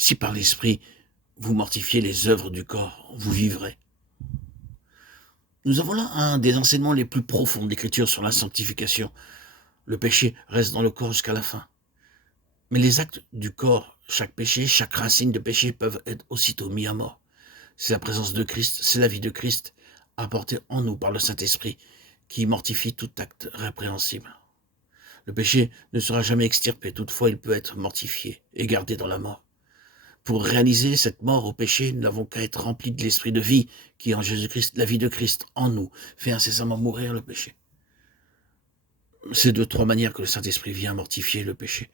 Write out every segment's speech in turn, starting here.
Si par l'Esprit vous mortifiez les œuvres du corps, vous vivrez. Nous avons là un des enseignements les plus profonds de l'Écriture sur la sanctification. Le péché reste dans le corps jusqu'à la fin. Mais les actes du corps, chaque péché, chaque racine de péché peuvent être aussitôt mis à mort. C'est la présence de Christ, c'est la vie de Christ apportée en nous par le Saint-Esprit qui mortifie tout acte répréhensible. Le péché ne sera jamais extirpé, toutefois il peut être mortifié et gardé dans la mort. Pour réaliser cette mort au péché, nous n'avons qu'à être remplis de l'esprit de vie qui est en Jésus-Christ, la vie de Christ en nous, fait incessamment mourir le péché. C'est de trois manières que le Saint-Esprit vient mortifier le péché.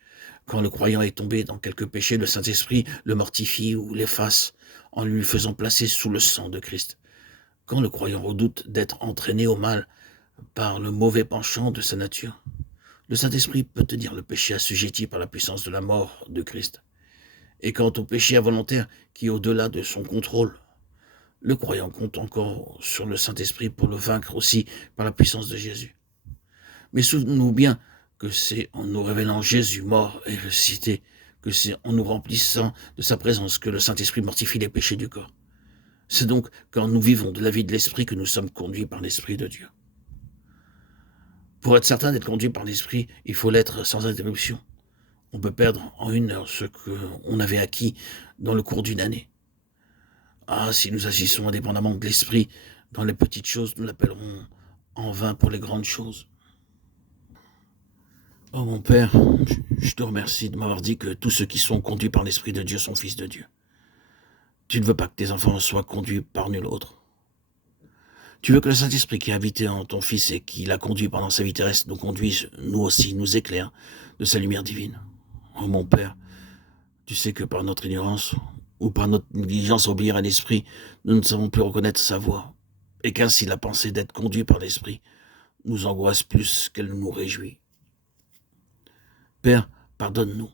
Quand le croyant est tombé dans quelque péché, le Saint-Esprit le mortifie ou l'efface en lui faisant placer sous le sang de Christ. Quand le croyant redoute d'être entraîné au mal par le mauvais penchant de sa nature, le Saint-Esprit peut tenir le péché assujetti par la puissance de la mort de Christ. Et quant au péché involontaire qui est au-delà de son contrôle, le croyant compte encore sur le Saint-Esprit pour le vaincre aussi par la puissance de Jésus. Mais souvenons-nous bien que c'est en nous révélant Jésus mort et ressuscité, que c'est en nous remplissant de sa présence que le Saint-Esprit mortifie les péchés du corps. C'est donc quand nous vivons de la vie de l'Esprit que nous sommes conduits par l'Esprit de Dieu. Pour être certain d'être conduit par l'Esprit, il faut l'être sans interruption. On peut perdre en une heure ce qu'on avait acquis dans le cours d'une année. Ah, si nous agissons indépendamment de l'Esprit, dans les petites choses, nous l'appellerons en vain pour les grandes choses. Oh mon Père, je te remercie de m'avoir dit que tous ceux qui sont conduits par l'Esprit de Dieu sont fils de Dieu. Tu ne veux pas que tes enfants soient conduits par nul autre. Tu veux que le Saint-Esprit qui a habité en ton Fils et qui l'a conduit pendant sa vie terrestre nous conduise, nous aussi, nous éclaire de sa lumière divine. Oh mon Père, tu sais que par notre ignorance ou par notre négligence à obéir à l'Esprit, nous ne savons plus reconnaître sa voix, et qu'ainsi la pensée d'être conduit par l'Esprit nous angoisse plus qu'elle nous réjouit. Père, pardonne-nous.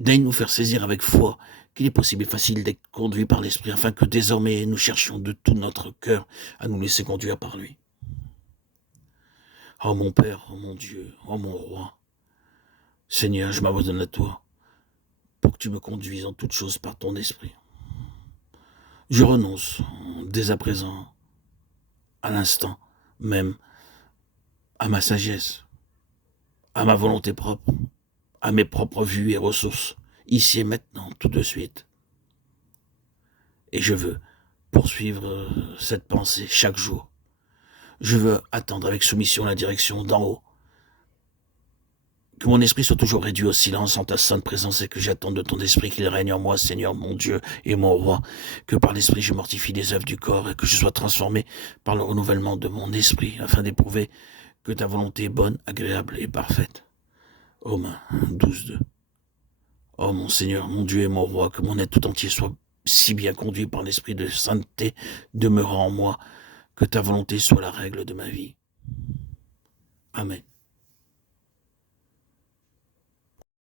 Daigne nous faire saisir avec foi qu'il est possible et facile d'être conduit par l'Esprit, afin que désormais nous cherchions de tout notre cœur à nous laisser conduire par lui. Oh mon Père, oh mon Dieu, oh mon Roi, Seigneur, je m'abandonne à toi, pour que tu me conduises en toutes choses par ton Esprit. Je renonce, dès à présent, à l'instant même, à ma sagesse, à ma volonté propre, à mes propres vues et ressources, ici et maintenant, tout de suite. Et je veux poursuivre cette pensée chaque jour. Je veux attendre avec soumission la direction d'en haut. Que mon esprit soit toujours réduit au silence en ta sainte présence et que j'attende de ton esprit qu'il règne en moi, Seigneur, mon Dieu et mon Roi. Que par l'esprit je mortifie les œuvres du corps et que je sois transformé par le renouvellement de mon esprit afin d'éprouver que ta volonté est bonne, agréable et parfaite. Romains 12:2. Oh mon Seigneur, mon Dieu et mon Roi, que mon être tout entier soit si bien conduit par l'esprit de sainteté demeurant en moi, que ta volonté soit la règle de ma vie. Amen.